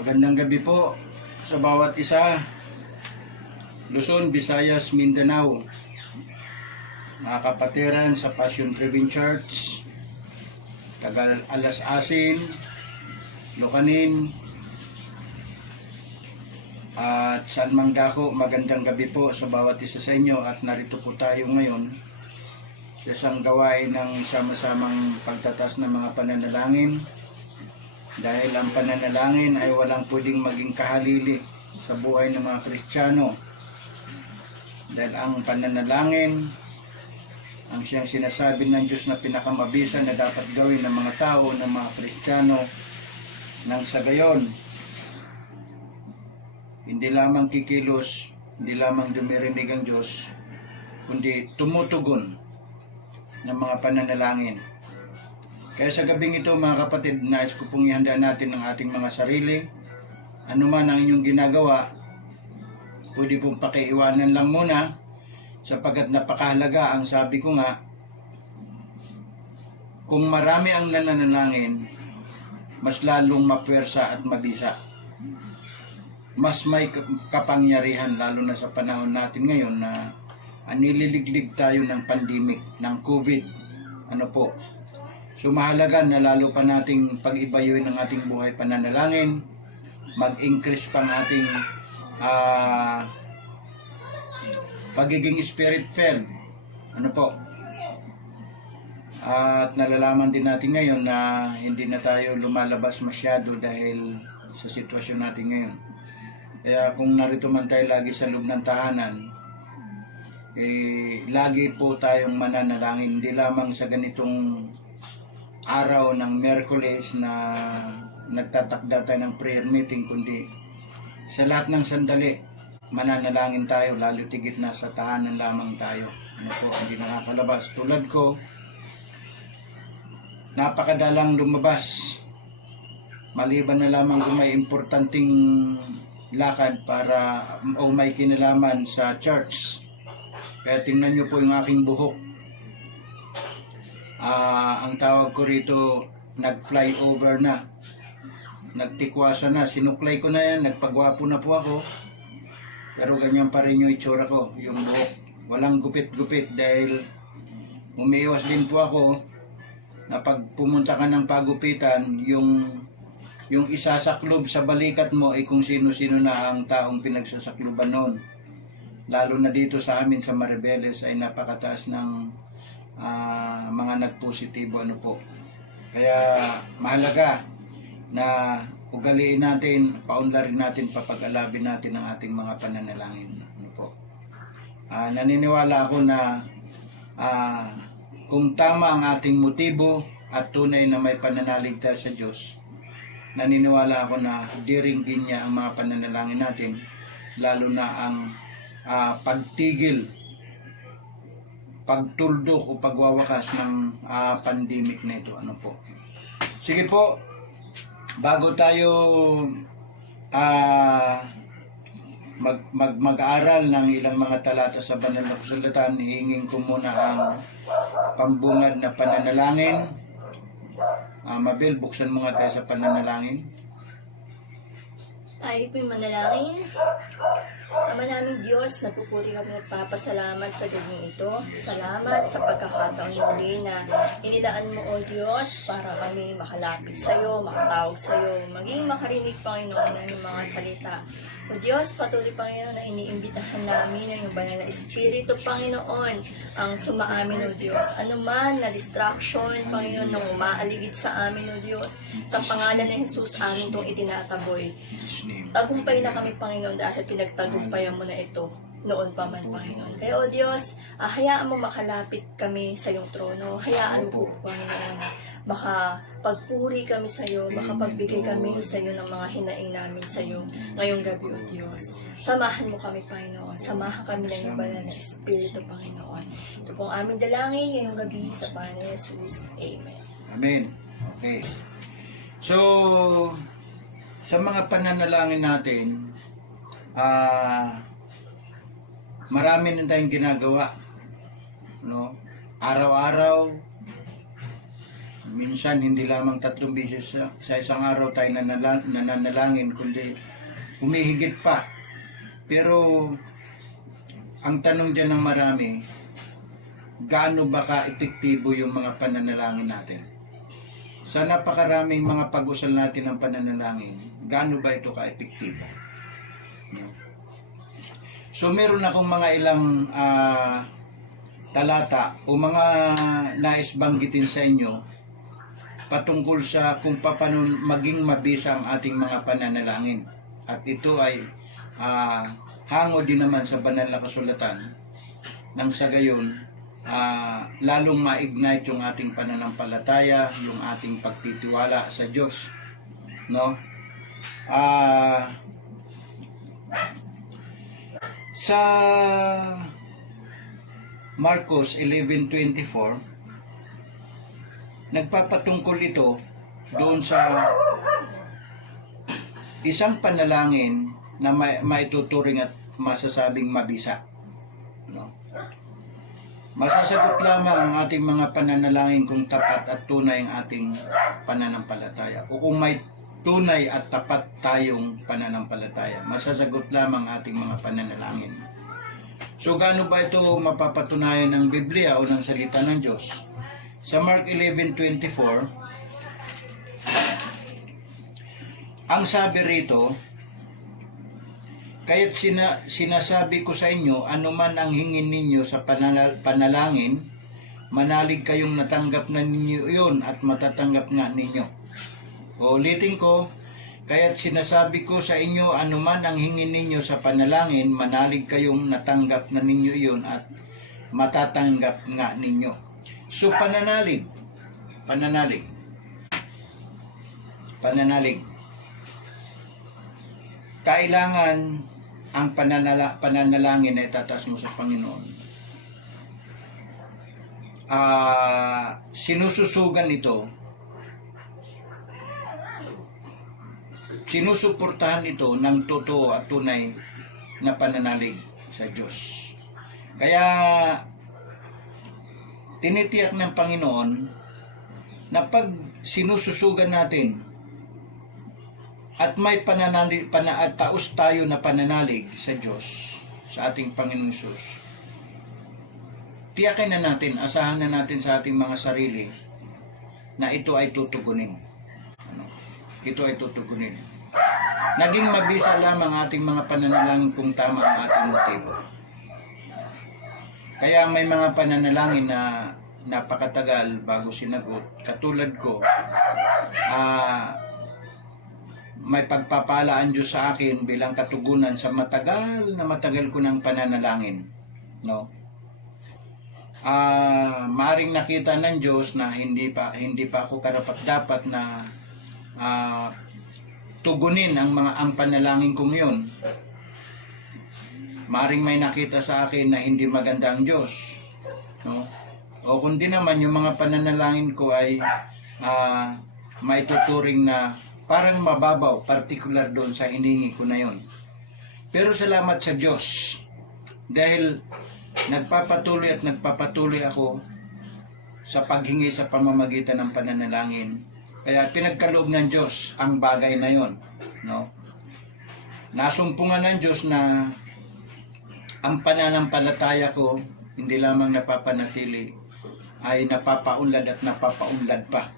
Magandang gabi po sa bawat isa. Luzon, Visayas, Mindanao. Mga kapatiran sa Passion Tribune Church, taga Alas Asin, Locanin, at San Mangdako. Magandang gabi po sa bawat isa sa inyo at narito po tayo ngayon sa isang gawain ng sama-samang pagtatas ng mga pananalangin. Dahil ang pananalangin ay walang pwedeng maging kahalili sa buhay ng mga Kristiyano. Dahil ang pananalangin, ang siyang sinasabi ng Diyos na pinakamabisa na dapat gawin ng mga tao, ng mga Kristiyano, nang sa gayon, hindi lamang kikilos, hindi lamang dumirinig ang Diyos, kundi tumutugon ng mga pananalangin. Kaya sa gabing ito mga kapatid, nais ko pong ihanda natin ang ating mga sarili. Ano man ang inyong ginagawa, pwede pong pakiiwanan lang muna sapagkat napakahalaga. Ang sabi ko nga, kung marami ang nananalangin, mas lalong mapwersa at mabisa. Mas may kapangyarihan lalo na sa panahon natin ngayon na nililiglig tayo ng pandemic, ng COVID. Ano po? So mahalaga na lalo pa nating pag-ibayuin ng ating buhay pananalangin, mag-increase pang ating pagiging spirit-filled. Ano po? At nalalaman din natin ngayon na hindi na tayo lumalabas masyado dahil sa sitwasyon natin ngayon. Kaya kung narito man tayo lagi sa loob ng tahanan, lagi po tayong mananalangin, hindi lamang sa ganitong araw ng Miyerkules na nagtatakda tayo ng prayer meeting, kundi sa lahat ng sandali mananalangin tayo, lalo tigit na sa tahanan lamang tayo. Ano po, hindi nakakalabas. Tulad ko, napakadalang lumabas maliban na lamang kung may importanteng lakad para o may kinalaman sa church. Kaya tingnan nyo po yung aking buhok. Ang tawag ko rito, nag-fly over na, nagtikwasa na, sinuklay ko na yan, nagpagwapo na po ako, pero ganyan pa rin yung itsura ko, yung buhok, walang gupit-gupit dahil umiiwas din po ako na pag pumunta ka ng pagupitan, yung isasaklob sa balikat mo ay kung sino-sino na ang taong pinagsasakloban noon. Lalo na dito sa amin sa Maribeles ay napakataas ng mga nagpositibo. Ano po, kaya mahalaga na ugaliin natin, paunlarin natin, papag-alabin natin ang ating mga pananalangin. Ano po, naniniwala ako na kung tama ang ating motibo at tunay na may pananaligtas sa Diyos, naniniwala ako na diringgin niya ang mga pananalangin natin, lalo na ang pagtigil, pagtuldok o pagwawakas ng pandemic na ito. Ano po, sige po, bago tayo mag-aaral ng ilang mga talata sa banal na kasulatan, hihingin ko muna ang pambungad na pananalangin. Mabel, buksan mo nga tayo sa pananalangin. Tayo po'y manalangin. Ama naming Diyos, napupuri kami nagpapasalamat sa gabing ito. Salamat sa pagkakataon muli na inilaan mo, O Diyos, para kami makalapit sa iyo, makatawag sa iyo, maging makarinig, Panginoon, ng iyong mga salita. O Diyos, patuloy, Panginoon, na iniimbitahan namin ng iyong banal na Espiritu, Panginoon, ang sumaamin, O Diyos. Ano man na distraction, Panginoon, nang umaaligid sa amin, O Diyos, sa pangalan ng Jesus, amin itong itinataboy. Tagumpay na kami, Panginoon, dahil pinagtagumpayan mo na ito noon pa man, Panginoon. Kaya, O Diyos, hayaan mo makalapit kami sa iyong trono. Hayaan mo, Panginoon, makapagpuri kami sa iyo, makapagbigay kami sa iyo ng mga hinaing namin sa iyo ngayong gabi, O Diyos. Samahan mo kami, Panginoon. Samahan kami ng iyong banal na Espiritu, Panginoon. Ito pong aming dalangin ngayong gabi sa pangalan ni Jesus. Amen. Amen. Okay. So, sa mga pananalangin natin, marami na tayong ginagawa, no? Araw-araw, Minsan, hindi lamang 3 beses sa isang araw tayo nananalangin, kundi humihigit pa. Pero, ang tanong dyan ng marami, gaano ba ka-epektibo yung mga pananalangin natin? Sa napakaraming mga pag-usal natin ng pananalangin, gaano ba ito ka-epektibo? So, meron akong mga ilang talata o mga nais banggitin sa inyo patungkol sa kung paano maging mabisa ang ating mga pananalangin. At ito ay hango din naman sa banal na kasulatan nang sa gayon lalong ma-ignite yung ating pananampalataya, yung ating pagtitiwala sa Diyos. No? Sa Marcos 11:24, nagpapatungkol ito doon sa isang panalangin na maituturing at masasabing mabisa. No? Masasagot lamang ang ating mga pananalangin kung tapat at tunay ang ating pananampalataya. O kung may tunay at tapat tayong pananampalataya, masasagot lamang ang ating mga pananalangin. So, gaano ba ito mapapatunayan ng Biblia o ng salita ng Diyos? Sa Mark 11:24, ang sabi rito, kaya't sinasabi ko sa inyo, anuman ang hingin ninyo sa panalangin, manalig kayong natanggap na ninyo iyon at matatanggap nga ninyo. O ulitin ko, kaya't sinasabi ko sa inyo, anuman ang hingin ninyo sa panalangin, manalig kayong natanggap na ninyo iyon at matatanggap nga ninyo. So pananalig. Kailangan ang pananalangin ay tataas mo sa Panginoon. Sinususugan ito, sinusuportahan ito ng totoo at tunay na pananalig sa Diyos. Kaya tinitiyak ng Panginoon na pag sinususugan natin at may taos tayo na pananalig sa Diyos, sa ating Panginoon Jesus, tiyakin na natin, asahan na natin sa ating mga sarili na ito ay tutugunin. Ito ay tutugunin. Naging mabisa lamang ating mga pananalangin kung tama ang ating motibo. Kaya may mga pananalangin na napakatagal bago sinagot. Katulad ko, may pagpapala ang Diyos sa akin bilang katugunan sa matagal ko ng pananalangin. No? Maaring nakita ng Diyos na hindi pa ako karapat-dapat na tugunin ang panalangin kong yun. Maaring may nakita sa akin na hindi maganda ang Diyos. No? O kundi naman yung mga pananalangin ko ay maituturing na parang mababaw, particular doon sa hiningi ko na yun. Pero salamat sa Diyos dahil nagpapatuloy ako sa paghingi sa pamamagitan ng pananalangin. Kaya pinagkaloob ng Diyos ang bagay na yon, no? Nasumpungan ng Diyos na ang pananampalataya ko hindi lamang napapanatili, ay napapaunlad at napapaunlad pa.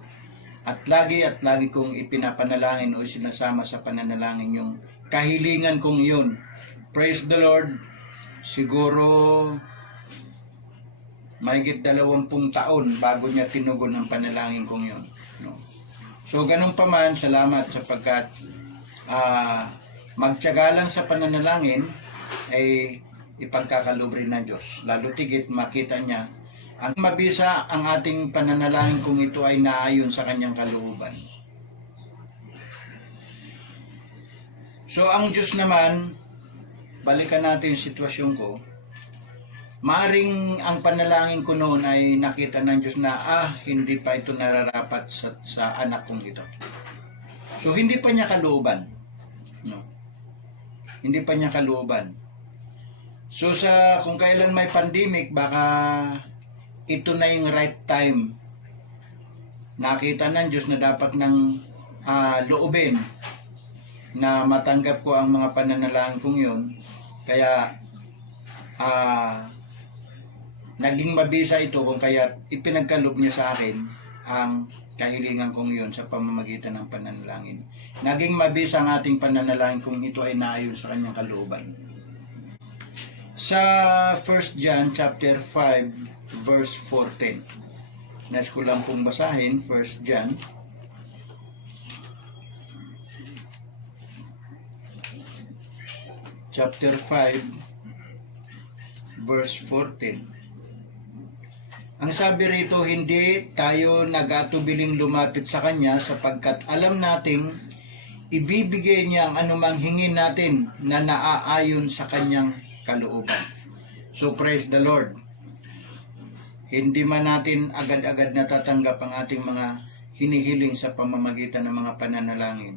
At lagi kong ipinapanalangin o sinasama sa pananalangin yung kahilingan kong yun. Praise the Lord. Siguro mahigit 20 taon bago niya tinugon ang panalangin kong yun. No? So ganun pa man, salamat sapagkat magtiyaga lang sa pananalangin ay ipagkakalubri ng Diyos. Lalo tigit makita niya ang mabisa ang ating pananalangin kung ito ay naayon sa kanyang kalooban. So ang Diyos naman, balikan natin yung sitwasyon ko. Maaring ang panalangin ko noon ay nakita ng Diyos na hindi pa ito nararapat sa anak kong ito. So hindi pa niya kalooban. No? Hindi pa niya kalooban. So kung kailan may pandemic, baka ito na yung right time nakita ng Diyos na dapat ng loobin na matanggap ko ang mga pananalangin kong yun. Kaya naging mabisa ito kung kaya ipinagkaloob niya sa akin ang kahilingan kong yun sa pamamagitan ng pananalangin. Naging mabisa ang ating pananalangin kung ito ay naayon sa kanyang kalooban. Sa 1 John chapter 5 verse 14. Nais ko lang pong basahin 1 John chapter 5 verse 14. Ang sabi rito, hindi tayo nag-atubiling lumapit sa Kanya sapagkat alam nating ibibigay niya ang anumang hingin natin na naaayon sa Kanyang kalooban. So praise the Lord. Hindi man natin agad-agad natatanggap ang ating mga hinihiling sa pamamagitan ng mga pananalangin.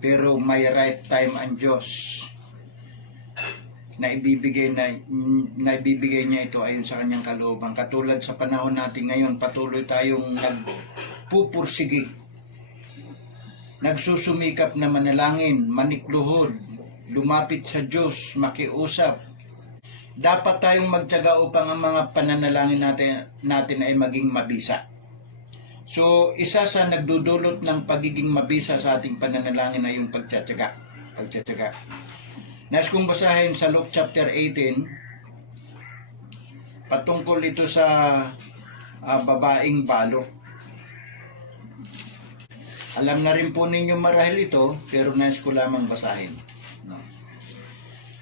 Pero may right time ang Diyos na ibibigay niya ito ayon sa kanyang kalooban. Katulad sa panahon natin ngayon, patuloy tayong nagpupursigi, nagsusumikap na manalangin, manikluhod, lumapit sa Diyos, makiusap. Dapat tayong magtiyaga upang ang mga pananalangin natin ay maging mabisa. So, isa sa nagdudulot ng pagiging mabisa sa ating pananalangin ay yung pagtitiyaga. Nais kong basahin sa Luke chapter 18, patungkol ito sa babaeng balo. Alam na rin po ninyo marahil ito, pero nais ko lamang basahin. No.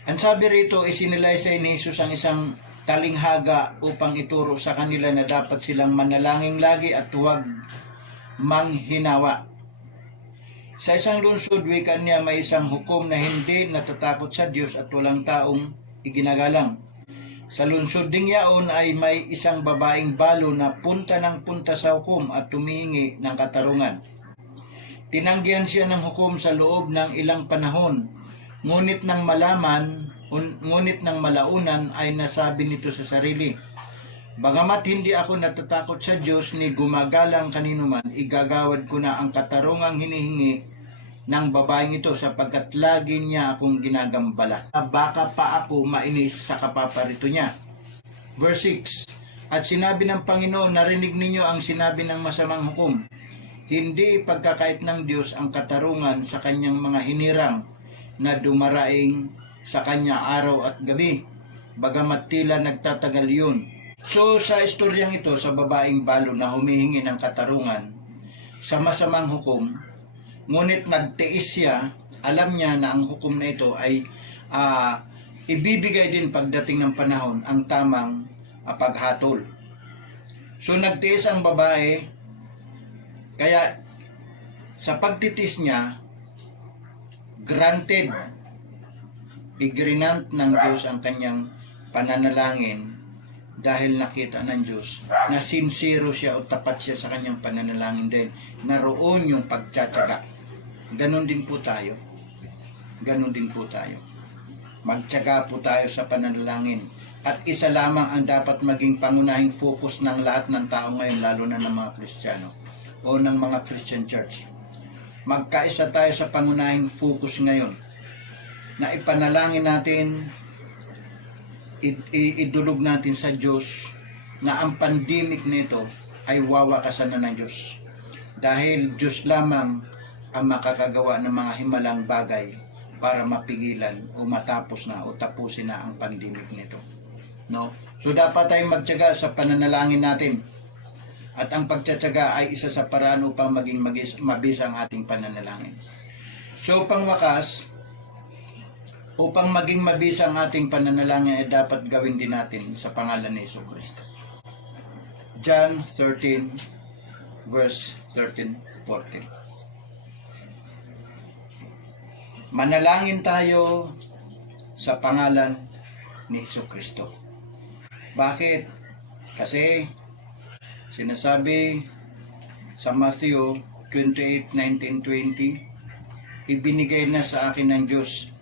Ang sabi rito, isinilaysay ni Jesus ang isang talinghaga upang ituro sa kanila na dapat silang manalangin lagi at huwag manghinawa. Sa isang lungsod, wika niya, may isang hukom na hindi natatakot sa Diyos at walang taong iginagalang. Sa lungsod ding yaon ay may isang babaeng balo na punta ng punta sa hukom at tumihingi ng katarungan. Tinanggihan siya ng hukom sa loob ng ilang panahon, ngunit nang malaunan ay nasabi nito sa sarili, bagamat hindi ako natatakot sa Diyos ni gumagalang kaninuman, igagawad ko na ang katarungang hinihingi ng babaeng ito sapagkat lagi niya akong ginagambala. Baka pa ako mainis sa kapaparito niya. Verse 6. At sinabi ng Panginoon, narinig ninyo ang sinabi ng masamang hukom. Hindi ipagkakait ng Diyos ang katarungan sa kanyang mga hinirang na dumaraing sa kanya araw at gabi, bagamat tila nagtatagal yun. So sa istoryang ito, sa babaeng balo na humihingi ng katarungan sa masamang hukom, ngunit nagtiis siya, alam niya na ang hukom na ito ay ibibigay din pagdating ng panahon ang tamang paghatol. So nagtiis ang babae, kaya sa pagtitis niya, granted, igrinant ng Diyos ang kanyang pananalangin dahil nakita ng Diyos na sincero siya o tapat siya sa kanyang pananalangin din. Naroon yung pagtsatsaga. Ganon din po tayo. Magtyaga po tayo sa pananalangin. At isa lamang ang dapat maging pangunahing focus ng lahat ng tao ngayon, lalo na ng mga Kristiyano o ng mga Christian Church. Magkaisa tayo sa pangunahing focus ngayon na ipanalangin natin, idulog natin sa Diyos na ang pandemic nito ay wawakasan na ng Diyos. Dahil Diyos lamang ang makakagawa ng mga himalang bagay para mapigilan o matapos na o tapusin na ang pandemic nito. No? So dapat tayong magtiyaga sa pananalangin natin. At ang pagtitiyaga ay isa sa paraan upang maging mabisa ang ating pananalangin. So pangwakas, upang maging mabisa ang ating pananalangin ay dapat gawin din natin sa pangalan ni Jesucristo. John 13 verse 13-14. Manalangin tayo sa pangalan ni Jesucristo. Bakit? Kasi sinasabi sa Matthew 28:19-20, ibinigay na sa akin ng Diyos,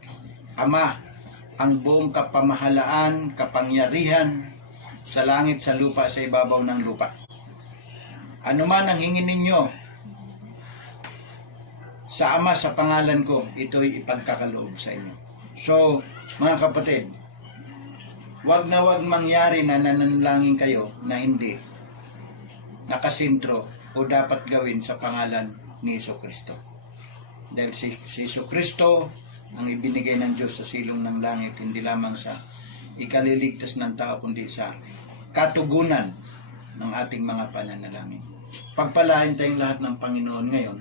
Ama, ang buong kapamahalaan, kapangyarihan sa langit, sa lupa, sa ibabaw ng lupa. Ano man ang hingin ninyo sa Ama sa pangalan ko, ito'y ipagkakaloob sa inyo. So, mga kapatid, wag na wag mangyari na nananalangin kayo na hindi nakasintro o dapat gawin sa pangalan ni Jesucristo. Dahil si Jesucristo ang ibinigay ng Diyos sa silong ng langit, hindi lamang sa ikaliligtas ng tao, kundi sa katugunan ng ating mga pananalangin. Pagpalain tayong lahat ng Panginoon ngayon,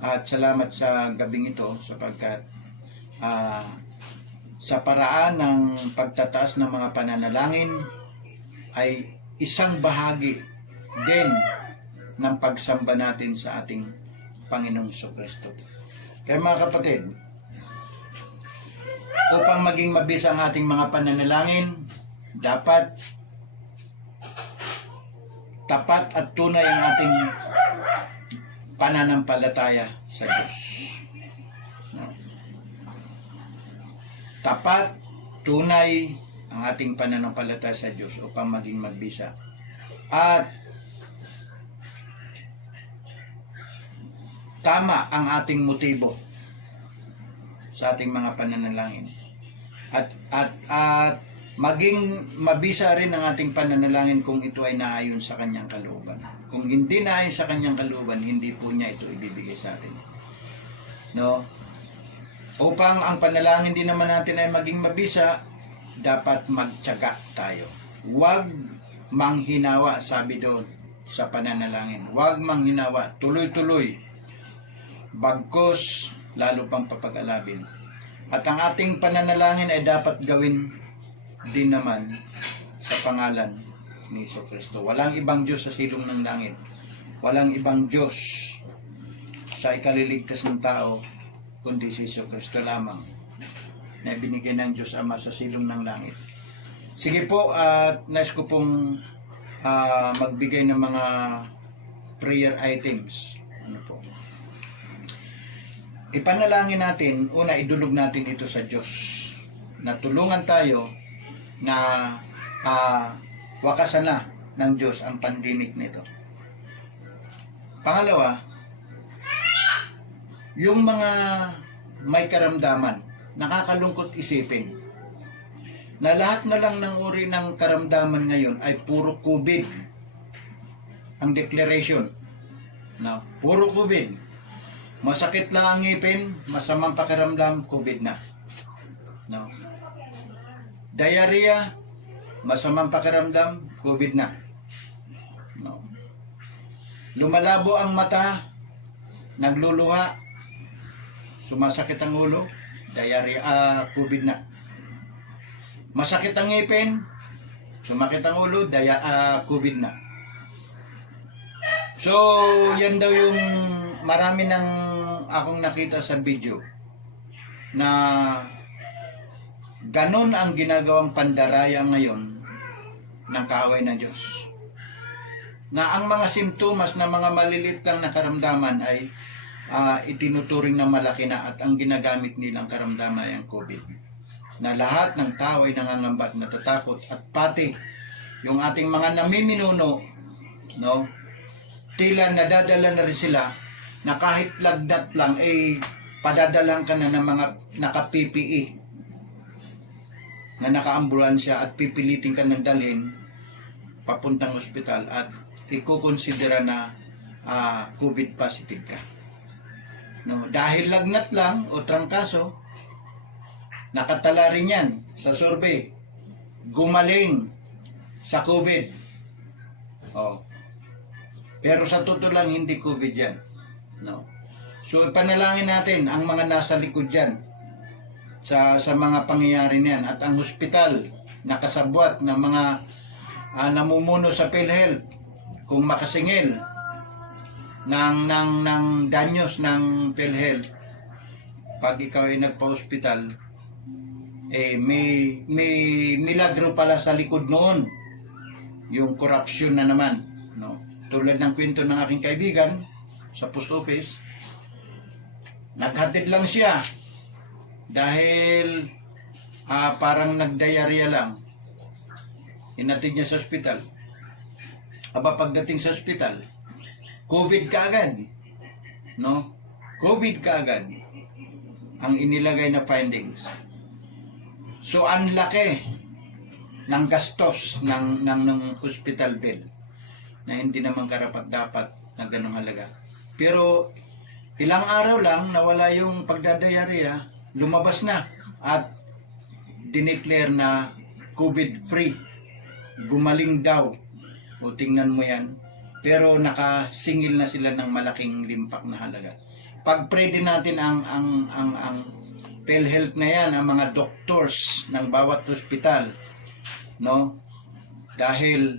at salamat sa gabing ito sapagkat sa paraan ng pagtataas ng mga pananalangin ay isang bahagi din ng pagsamba natin sa ating Panginoong Jesucristo. Kaya mga kapatid, upang maging mabisa ang ating mga pananalangin, dapat tapat at tunay ang ating pananampalataya sa Diyos. Tapat, tunay ang ating pananampalataya sa Diyos upang maging magbisa. At tama ang ating motibo sa ating mga pananalangin. At maging mabisa rin ang ating pananalangin kung ito ay naayon sa kanyang kalooban. Kung hindi naayon sa kanyang kalooban, hindi po niya ito ibibigay sa atin. No? Upang ang panalangin din naman natin ay maging mabisa, dapat magtiyaga tayo. Huwag manghinawa, sabi doon sa pananalangin. Huwag manghinawa, tuloy-tuloy. Bagkus, lalo pang papag-alabin. At ang ating pananalangin ay dapat gawin din naman sa pangalan ni Jesucristo. Walang ibang Diyos sa silong ng langit. Walang ibang Diyos sa ikaliligtas ng tao kundi si Jesucristo lamang na binigay ng Diyos Ama sa silong ng langit. Sige po, at nais ko pong magbigay ng mga prayer items. Ano po? Ipanalangin natin, una idulog natin ito sa Diyos na tulungan tayo na wakasan na ng Diyos ang pandemic nito. Pangalawa, yung mga may karamdaman, nakakalungkot isipin na lahat na lang ng uri ng karamdaman ngayon ay puro COVID. Ang declaration, na puro COVID. Masakit lang ang ngipin, masamang pakiramdam, COVID na. No. Diarrhea, masamang pakiramdam, COVID na. No. Lumalabo ang mata, nagluluha, sumasakit ang ulo, diarrhea, COVID na. Masakit ang ngipin, sumakit ang ulo, COVID na. So, yan daw yung marami ng akong nakita sa video na ganon ang ginagawang pandaraya ngayon ng kaaway ng Diyos. Na ang mga simptomas na mga malilit lang na karamdaman ay itinuturing na malaki na at ang ginagamit nilang karamdaman ay ang COVID. Na lahat ng tao ay nangangamba at natatakot at pati yung ating mga namiminuno, no, tila nadadala na rin sila na kahit lagnat lang padadalang ka na ng mga naka-PPE na naka-ambulansya at pipilitin ka ng dalhin papuntang ospital at ikukonsidera na COVID positive ka. No, dahil lagnat lang o trangkaso, nakatala rin yan sa survey, gumaling sa COVID. Oh. Pero sa totoo lang, hindi COVID yan. No. So, ipanalangin natin ang mga nasa likod dyan sa mga pangyayari niyan. At ang hospital na kasabwat ng mga namumuno sa PhilHealth, kung makasingil ng danyos ng PhilHealth, pag ikaw ay nagpa-hospital, may milagro pala sa likod noon. Yung corruption na naman. No. Tulad ng kwento ng aking kaibigan sa post office, naghatid lang siya dahil parang nagdiarrhea lang. Hinatid niya sa ospital. Aba, pagdating sa ospital, COVID ka agad. No? COVID ka agad ang inilagay na findings. So, ang laki ng gastos ng hospital bill na hindi naman karapat-dapat na ganung halaga. Pero, ilang araw lang nawala yung pagdadayarya, lumabas na at dineclare na COVID-free. Gumaling daw. O tingnan mo yan. Pero nakasingil na sila ng malaking limpak na halaga. Pag-pray din natin ang PhilHealth na yan, ang mga doctors ng bawat hospital, no? Dahil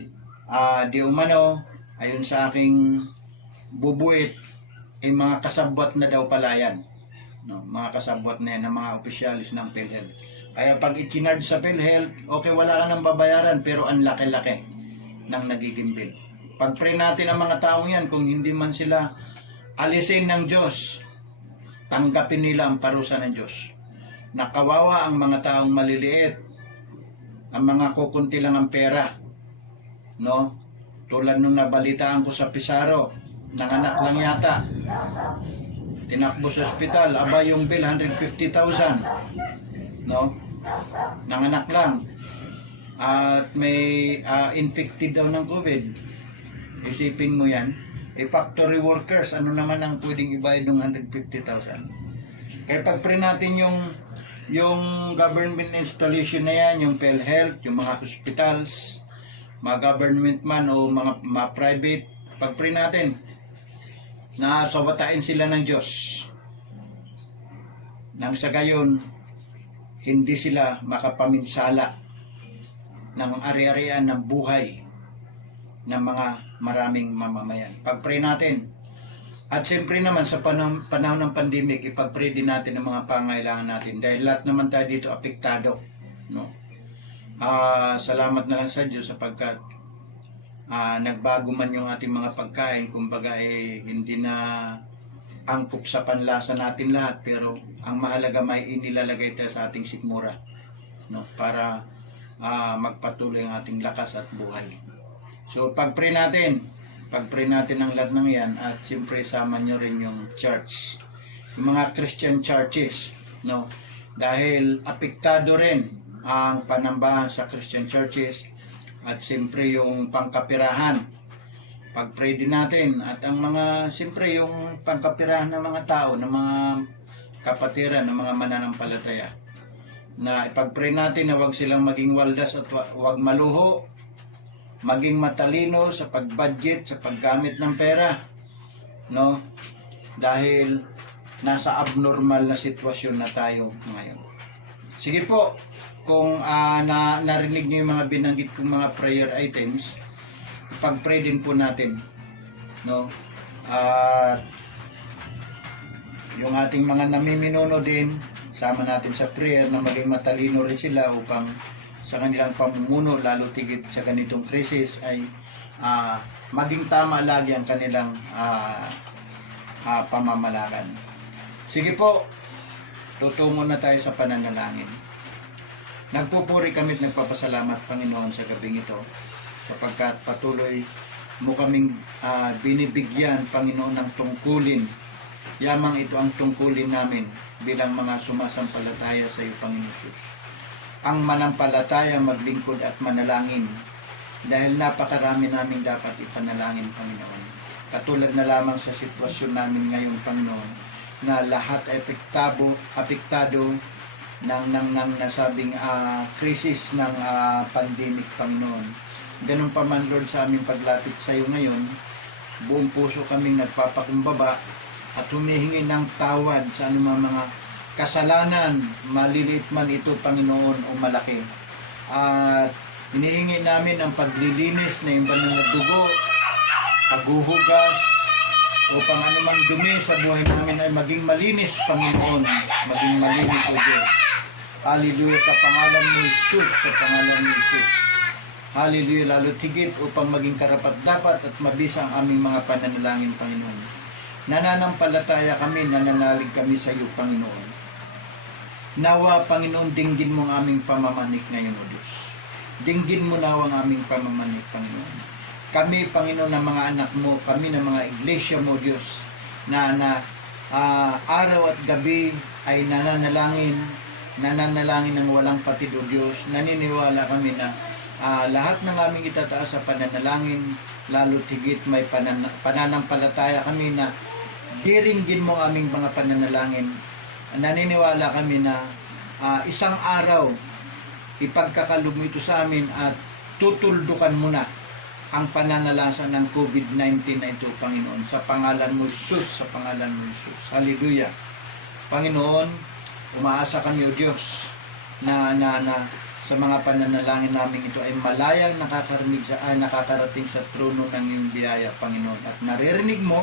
di umano, ayon sa aking bubuit, ay mga kasabwat na daw pala yan. No? Mga kasabwat na yan ng mga opisyalis ng PhilHealth. Kaya pag i-charge sa PhilHealth, okay, wala ka nang babayaran, pero ang laki-laki ng nagiging bill. Pag-pray natin ang mga taong yan, kung hindi man sila alisin ng Diyos, tanggapin nila ang parusa ng Diyos. Nakawawa ang mga taong maliliit, ang mga kukunti lang ang pera, no? Tulad nung nabalitaan ko sa Pizarro, nanganak lang yata, tinakbo sa ospital, aba yung bill 150,000, no? Nanganak lang at may infected daw ng COVID. Isipin mo yan, factory workers, ano naman ang pwedeng ibayad ng 150,000? Kaya pag-pray natin yung government installation na yan, yung PhilHealth, yung mga hospitals, mga government man o mga private, pag-pray natin na sawatain sila ng Diyos. Nang sa gayon, hindi sila makapaminsala ng ari-arian ng buhay ng mga maraming mamamayan. Pag-pray natin. At siyempre naman sa panahon ng pandemic, ipag-pray din natin ang mga pangailangan natin dahil lahat naman tayo dito apektado, no? Salamat na lang sa Diyos sapagkat nagbago man yung ating mga pagkain, kumbaga hindi na angkop sa panlasa natin lahat, pero ang mahalaga may inilalagay tayo sa ating sikmura, no? Para magpatuloy ang ating lakas at buhay. So pag-pray natin ang lahat ng yan, at siyempre sama nyo rin yung church, yung mga Christian churches, no? Dahil apektado rin ang panambahan sa Christian churches at siyempre yung pangkapirahan. Pag-pray din natin at ang mga siyempre yung pangkapirahan ng mga tao, ng mga kapatiran, ng mga mananampalataya, na ipag-pray natin na wag silang maging waldas at wag maluho, maging matalino sa pag-budget, sa paggamit ng pera, no? Dahil nasa abnormal na sitwasyon na tayo ngayon. Sige po, kung narinig niyo yung mga binanggit kong mga prayer items, pag-pray din po natin, no? At yung ating mga namiminuno din, sama natin sa prayer na maging matalino rin sila upang sa kanilang pamumuno, lalo tigit sa ganitong krisis, ay maging tama lagi ang kanilang pamamalakad. Sige po, tutungo na tayo sa pananalangin. Nagpupuri kami at nagpapasalamat, Panginoon, sa gabing ito sapagkat patuloy mo kaming binibigyan, Panginoon, ng tungkulin. Yamang ito ang tungkulin namin bilang mga sumasampalataya sa iyo, Panginoon Jesus. Ang manampalataya, maglingkod at manalangin dahil napakarami namin dapat ipanalangin, Panginoon. Katulad na lamang sa sitwasyon namin ngayon, Panginoon, na lahat ay apektado ng nasabing krisis ng pandemic, Panginoon. Ganun pa man, Lord, sa aming paglapit sa iyo ngayon, buong puso kaming nagpapakumbaba at humihingi ng tawad sa anumang mga kasalanan, maliliit man ito, Panginoon, o malaki. At hinihingi namin ang paglilinis na yung banal na dugo, paghuhugas, upang anumang dumi sa buhay namin ay maging malinis, Panginoon. Maging malinis, O Diyos. Hallelujah, sa pangalan ni Jesus, sa pangalan ni Jesus. Hallelujah, lalo tigit upang maging karapat-dapat at mabisa ang aming mga pananalangin, Panginoon. Nananampalataya kami, nananalig kami sa iyo, Panginoon. Nawa, Panginoon, dinggin mo ang aming pamamanik ngayon, O Diyos. Dinggin mo nawa ang aming pamamanik, Panginoon. kami, Panginoon, ng mga anak mo, kami ng mga iglesia mo, Diyos, na araw at gabi ay nananalangin ng walang patid, O Diyos. Naniniwala kami na lahat ng aming itataas sa pananalangin, lalo tigit may pananampalataya kami na diringgin mo ang aming mga pananalangin. Naniniwala kami na isang araw ipagkakaloob mo ito sa amin at tutuldukan mo na ang pananalasa ng COVID-19 na ito, Panginoon, sa pangalan mo, Jesus, sa pangalan mo, Jesus. Hallelujah. Panginoon, umaasa kami, O Diyos, na sa mga pananalangin namin ito ay malayang nakakarating sa trono ng iyong biyaya, Panginoon. At naririnig mo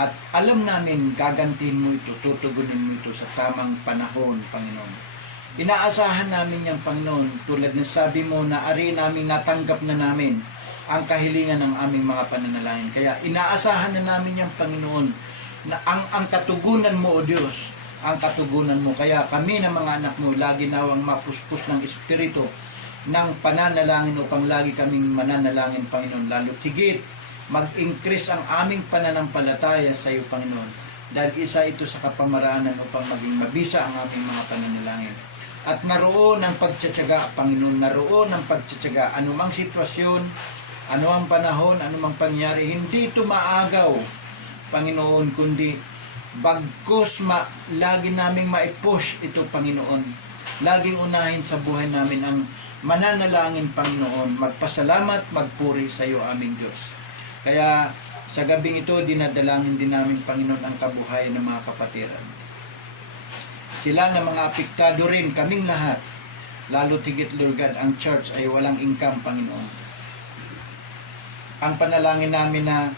at alam namin gagantihin mo ito, tutugunin mo ito sa tamang panahon, Panginoon. Inaasahan namin yan, Panginoon, tulad ng sabi mo na ari namin natanggap na namin ang kahilingan ng aming mga pananalangin. Kaya inaasahan na namin yan, Panginoon, na ang katugunan mo, O Diyos, ang katugunan mo. Kaya kami na mga anak mo, lagi nawang mapuspos ng Espiritu ng pananalangin upang lagi kaming mananalangin, Panginoon. Lalo tigit, mag-increase ang aming pananampalataya sa iyo, Panginoon. Dahil isa ito sa kapamaraanan upang maging mabisa ang aming mga pananalangin. At naroon ang pagtsatsaga, Panginoon, naroon ang pagtsatsaga. Anumang sitwasyon, anumang panahon, anumang pangyari, hindi ito maagaw, Panginoon, kundi bagkus lagi naming maipush ito, Panginoon. Laging unahin sa buhay namin ang mananalangin, Panginoon. Magpasalamat, magpuri sa iyo, aming Diyos. Kaya sa gabing ito, dinadalangin din namin, Panginoon, ang kabuhayan ng mga kapatiran. Sila na mga apektado rin, kaming lahat. Lalo tigit, Lord God, ang church ay walang income, Panginoon. Ang panalangin namin na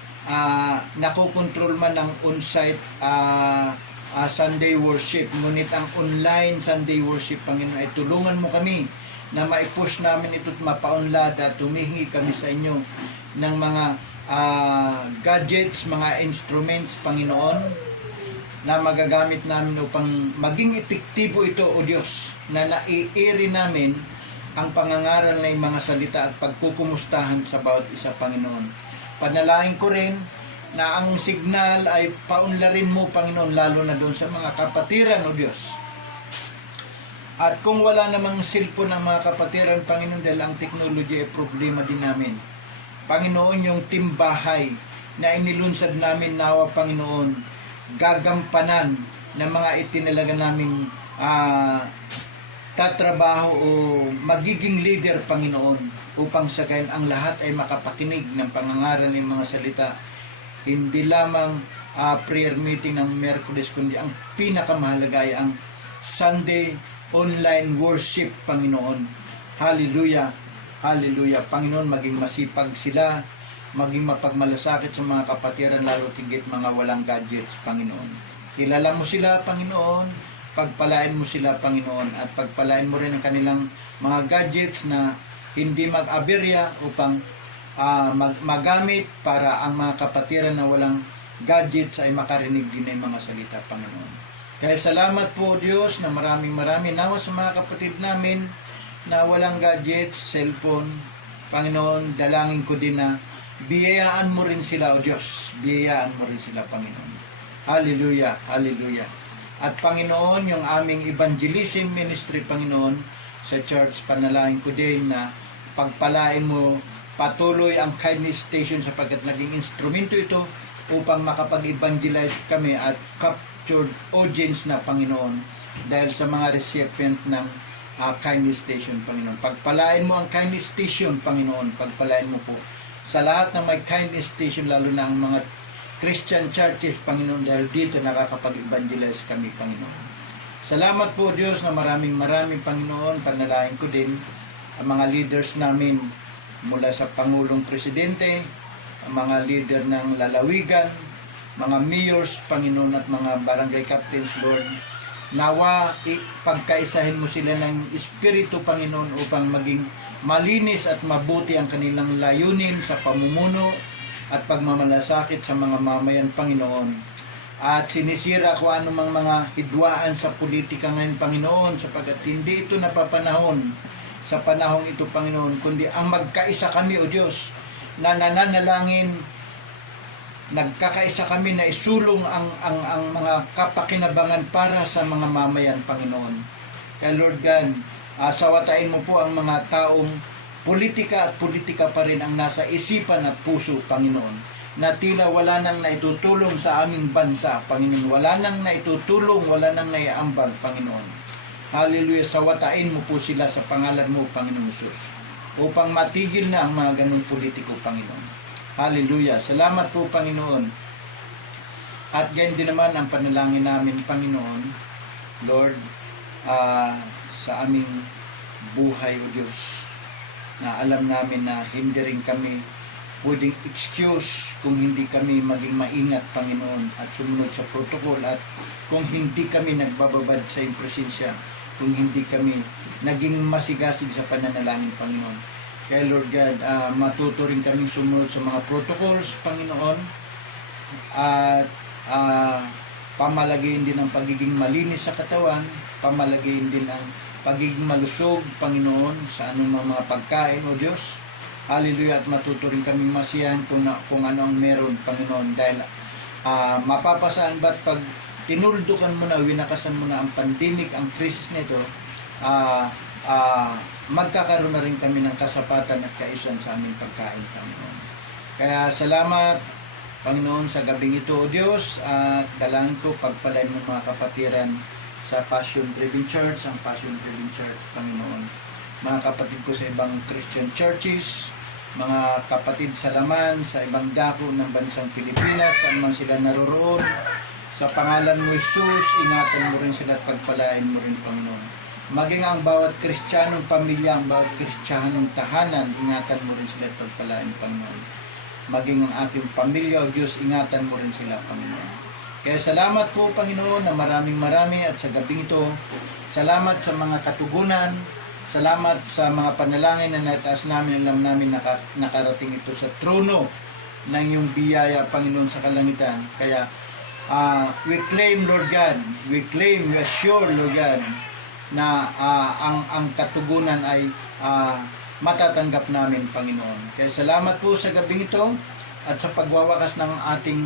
nakokontrol man ang on-site Sunday worship, ngunit ang online Sunday worship, Panginoon, ay tulungan mo kami na maipush namin ito't mapaunlad at tumihingi kami sa inyo ng mga gadgets, mga instruments, Panginoon, na magagamit namin upang maging epektibo ito, O Diyos, na naiiri namin ang pangangaral ng mga salita at pagkukumustahan sa bawat isa, Panginoon. Panalangin ko rin na ang signal ay paunlarin mo, Panginoon, lalo na doon sa mga kapatiran, O Diyos. At kung wala namang cellphone ng mga kapatiran, Panginoon, dahil ang technology ay problema din namin. Panginoon, yung timbahay na inilunsad namin, nawa, Panginoon, gagampanan ng mga itinalaga naming tatrabaho o magiging leader, Panginoon, upang sa gayon ang lahat ay makapakinig ng pangangaral ng mga salita. Hindi lamang prayer meeting ng Miyerkules, kundi ang pinakamahalaga ay ang Sunday online worship, Panginoon. Hallelujah! Hallelujah! Panginoon, maging masipag sila, maging mapagmalasakit sa mga kapatiran, lalo tigit mga walang gadgets, Panginoon. Kilala mo sila, Panginoon, pagpalain mo sila, Panginoon, at pagpalain mo rin ang kanilang mga gadgets na hindi mag-aberya upang magamit para ang mga kapatiran na walang gadgets ay makarinig din ng mga salita, Panginoon. Kaya salamat po, Diyos, na maraming nawa sa mga kapatid namin na walang gadgets, cellphone, Panginoon. Dalangin ko din na biyayaan mo rin sila, O Diyos. Biyayaan mo rin sila, Panginoon. Hallelujah, hallelujah. At Panginoon, yung aming evangelism ministry, Panginoon, sa church, panalangin ko din na pagpalain mo patuloy ang Kindness Station sapagkat naging instrumento ito upang makapag-evangelize kami at captured audience na, Panginoon, dahil sa mga recipient ng Kindness Station, Panginoon. Pagpalain mo ang Kindness Station, Panginoon. Pagpalain mo po sa lahat ng may Kindness Station, lalo na ang mga Christian churches, Panginoon, dahil dito nakakapag-evangelize kami, Panginoon. Salamat po, Diyos, na maraming Panginoon. Panalangin ko din ang mga leaders namin mula sa Pangulong Presidente, ang mga leader ng lalawigan, mga mayors, Panginoon, at mga barangay captains, Lord. Nawa, pagkaisahin mo sila ng Espiritu, Panginoon, upang maging malinis at mabuti ang kanilang layunin sa pamumuno at pagmamalasakit sa mga mamayan, Panginoon. At sinisira ko anumang mga hidwaan sa politika ngayon, Panginoon, sapagkat hindi ito napapanahon sa panahong ito, Panginoon, kundi ang magkaisa kami, O Diyos, na nananalangin, nagkakaisa kami na isulong ang mga kapakinabangan para sa mga mamayan, Panginoon. Kaya Lord God, sawatain mo po ang mga taong politika at politika pa rin ang nasa isipan at puso, Panginoon, na tila wala nang naitutulong sa aming bansa, Panginoon. Wala nang naitutulong, wala nang naiambag, Panginoon. Hallelujah, sawatain mo po sila sa pangalan mo, Panginoon Jesus, upang matigil na ang mga ganung politiko, Panginoon. Hallelujah. Salamat po, Panginoon. At ganyan din naman ang panalangin namin, Panginoon, Lord, sa aming buhay, O Diyos, na alam namin na hindi rin kami pwedeng excuse kung hindi kami maging maingat, Panginoon, at sumunod sa protocol, at kung hindi kami nagbababad sa iyong presensya, kung hindi kami naging masigasig sa pananalangin, Panginoon. Kaya Lord God, matuto rin kaming sumunod sa mga protocols, Panginoon, at pamalagayin din ang pagiging malinis sa katawan, pamalagayin din ang pagiging malusog, Panginoon, sa anumang mga pagkain, O Diyos. Hallelujah, at matuto rin kaming masiyahan kung ano ang meron, Panginoon, dahil mapapasaan ba't pag tinuldukan mo na, winakasan mo na ang pandemic, ang crisis nito, magkakaroon na rin kami ng kasapatan at kaisuan sa aming pagkain, Panginoon. Kaya salamat, Panginoon, sa gabing ito, O Diyos, at dalangin ko, pagpalain mo mga kapatiran sa Passion Driven Church, ang Passion Driven Church, Panginoon. Mga kapatid ko sa ibang Christian churches, mga kapatid sa laman, sa ibang dako ng bansang Pilipinas, saan man sila naroroon, sa pangalan mo, Jesus, ingatan mo rin sila at pagpalain mo rin, Panginoon. Maging ang bawat Kristiyanong pamilya, ang bawat Kristiyanong tahanan, ingatan mo rin sila at pagpalain, Panginoon. Maging ang aking pamilya, O Diyos, ingatan mo rin sila, Panginoon. Kaya salamat po, Panginoon, na maraming at sa gabing ito, salamat sa mga katugunan, salamat sa mga panalangin na nataas namin, alam namin nakarating ito sa trono ng iyong biyaya, Panginoon, sa kalangitan. Kaya we claim, Lord God, we assure, Lord God, na ang katugunan ay matatanggap namin, Panginoon. Kaya salamat po sa gabing ito at sa pagwawakas ng ating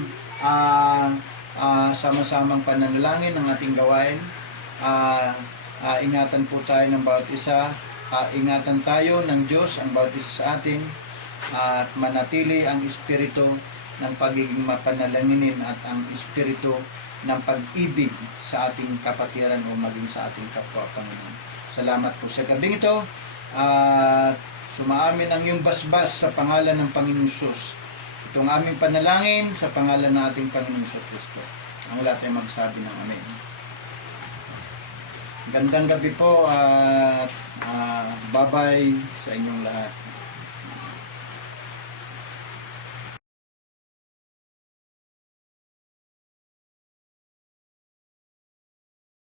sama-samang pananalangin ng ating gawain. Ingatan po tayo ng bawat isa, ingatan tayo ng Diyos ang bawat isa sa atin, at manatili ang espiritu ng pagiging mapanalanginin at ang espiritu ng pag-ibig sa ating kapatiran o maging sa ating kapwa, Panginoon. Salamat po sa gabing ito, at sumaamin ang iyong basbas sa pangalan ng Panginoon Jesus. Itong aming panalangin sa pangalan ng ating Panginoon Jesus Kristo. Ang lahat ay magsabi ng Amen. Gandang gabi po, at bye-bye sa inyong lahat.